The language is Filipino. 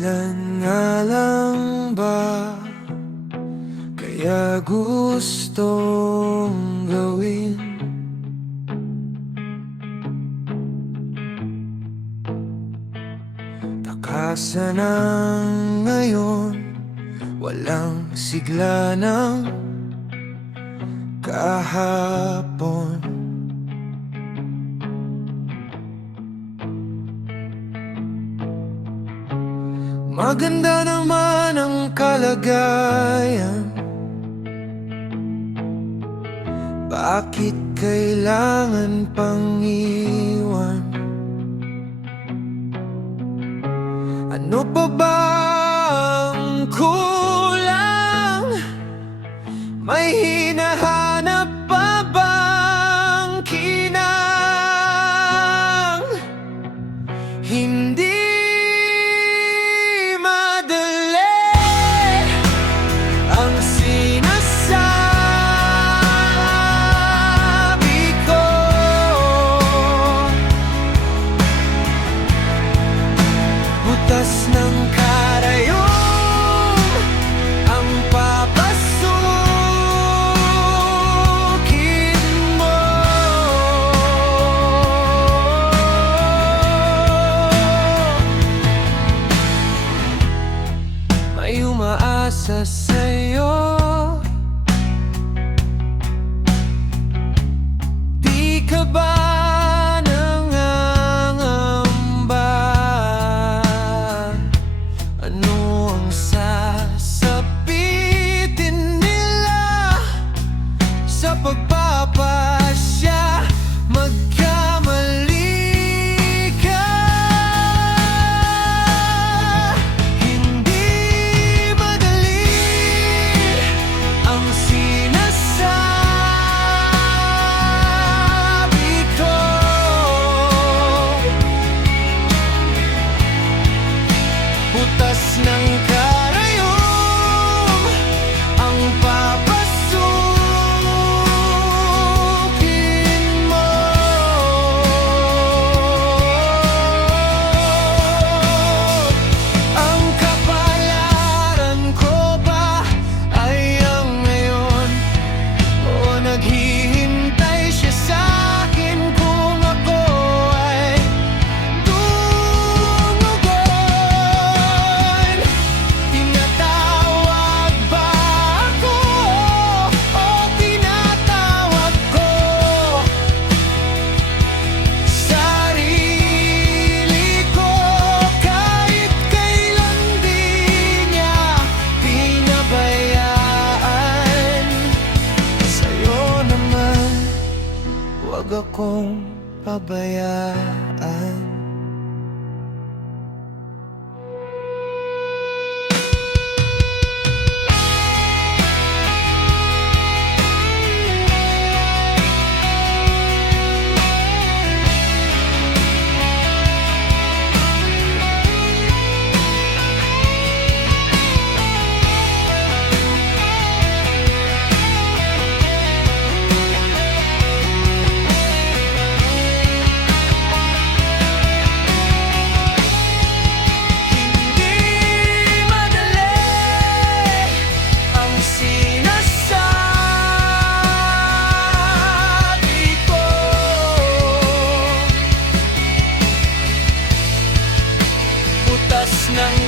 Dahilan nga lang ba kaya gustong gawin? Takasan ng ngayon, walang sigla ng kahapon. Maganda naman ang kalagayan, bakit kailangan pang iwan? Ano pa ba ang kulang? May hinahanap pa bang kinang? Hindi ang sinasabi ko. Butas ng karayom ang papasukin mo. May umaasa sa'yo, di ka ba nangangamba? Ano ang sasabitin nila sa pagpapasya? Magkamali ka, hindi madali ang sinasabi ko. Butas ng karayom ang papasukin mo. Ang kapalaran ko ba ay ang ngayon, o naghihintay siya sa'kin kung ako ay tumugon? Tinatawag ba ako o tinatawag ko sarili ko? Kahit kailan di niya pinabayaan, sa'yo naman huwag akong pabayaan. Butas ng